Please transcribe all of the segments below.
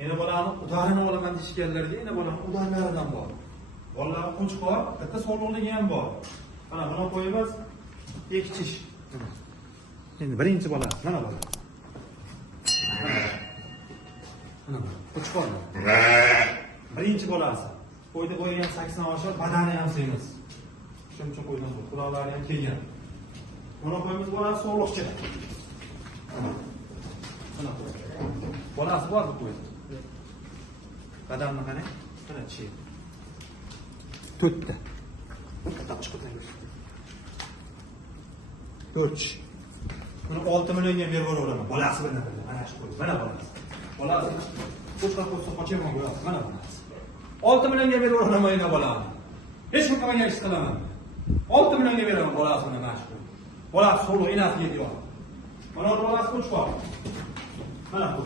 Yine bolanın udarını olaman dişkerlerdi, yine bolanın udarlarından bor. Bolanın qo'chqor, bitta so'lg'ligi ham bor. Mana buni qo'yamiz, ekitish. Endi birinchi bola, mana bola. Mana qo'chqor. Birinchi bolasi. Qo'ydi qo'ygan 80 oshar, badani ham semiz. Shuning uchun qo'ydim bu. Quloqlari ham kelgan. Buni qo'yamiz, bolasi so'lg'chi. Mana qo'y. Bolasi bor bu qo'ydi. Badanni qani? Mana chi. To'rtta. Bitta chiqib 4. Buni 6 millionga berib yuboraman. Bolasi bilan birga. Mana shu qo'y. Mana bolasi. Bolasi qo'shqa qo'ysa qochaman bo'ladi. Mana bolasi. 6 millionga berib yuboraman ina bolani. Hech kim qilmagan ish qilaman. 6 millionga beraman bolasini mana shu. Bolasi so'lg'i enasiga yetadi. Mana bolasi qo'chqor. Mana bu.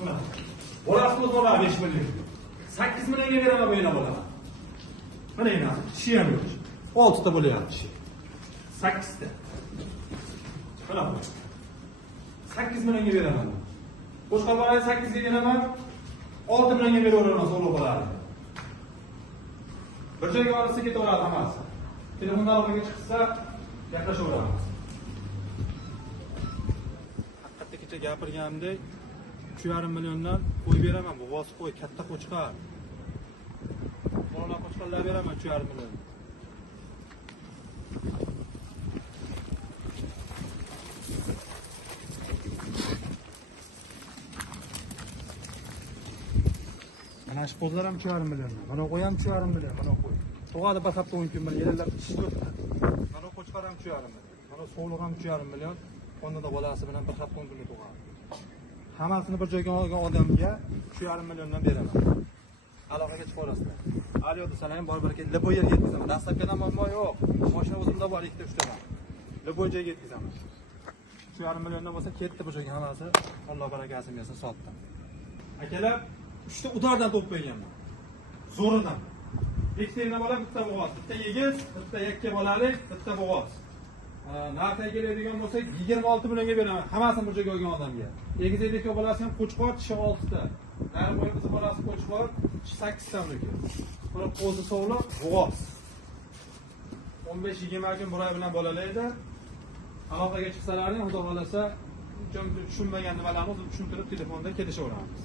Mana. Bolasi qo'zg'oladi 5 million. 8 millionga beraman bu ina bolani. Mana enasi. Tishi ham yo'q. 6 ta bo'lyapti. 8 ta. Mana bu. 8 millionga beraman. Qo'shqa bolani 8 ga beraman. 6 millionga beraman so'lg'i bolani. Bir joyga olsa ketaveradi hammasi. Telefondan aloqaga chiqsa gaplashaveramiz. Haqiqatda kecha gapirganimdek 3,5 milliondan qo'y beraman. Bu voz qo'y, katta qo'chqar. Bolalar qo'chqarlar beraman 3,5 million. Mana shu qo'zlar ham 3,5 million. Mana qo'y ham 3,5 million. Mana qo'y. Tug'adi bir hafta 10 kun bilan yerlar tishib o'tdi. Mana qo'chqar ham 3,5 million. Mana so'lg'i ham 3,5 million. Onda da bolasi bilan bir hafta 10 kunga tug'adi. Hammasini bir joyga olgan odamga 3,5 milliondan beraman. Aloqaga chiqib olasizlar. Aliyo desalar bor bir libo yerga yetkazaman. Dastlabkidan muammo yo'q. Mashina o'zimda bor, ikkita uchtadan. Libo joyga yetkazaman. 3,5 milliondan bo'lsa ketdi bu joyga hammasi. Alloh barakasini bersin, sotdim. Akalar, 3 ta udardan to'plaganman. Zo'ridan. Ikkita bola, bitta bo'g'oz, bitta egiz, bitta yakka bolalik, bitta bo'g'oz. Narxga keladigan bo'lsak 26 millionga beraman. Hammasini bir joyga olgan odamga. Egiz yakka bolasi ham qo'chqor, tishi 6 ta. Nari bo'yi bolasi qo'chqor, tishi 8 ta bo'ladi. Buni qo'zi sovli, bo'g'oz. 15-20 kun bir oy bilan bolalaydi. Aloqaga chiqsalaring, xudo xolasa, tushunmagan nimalarni o'zim tushuntirib telefonda kelishaveramiz.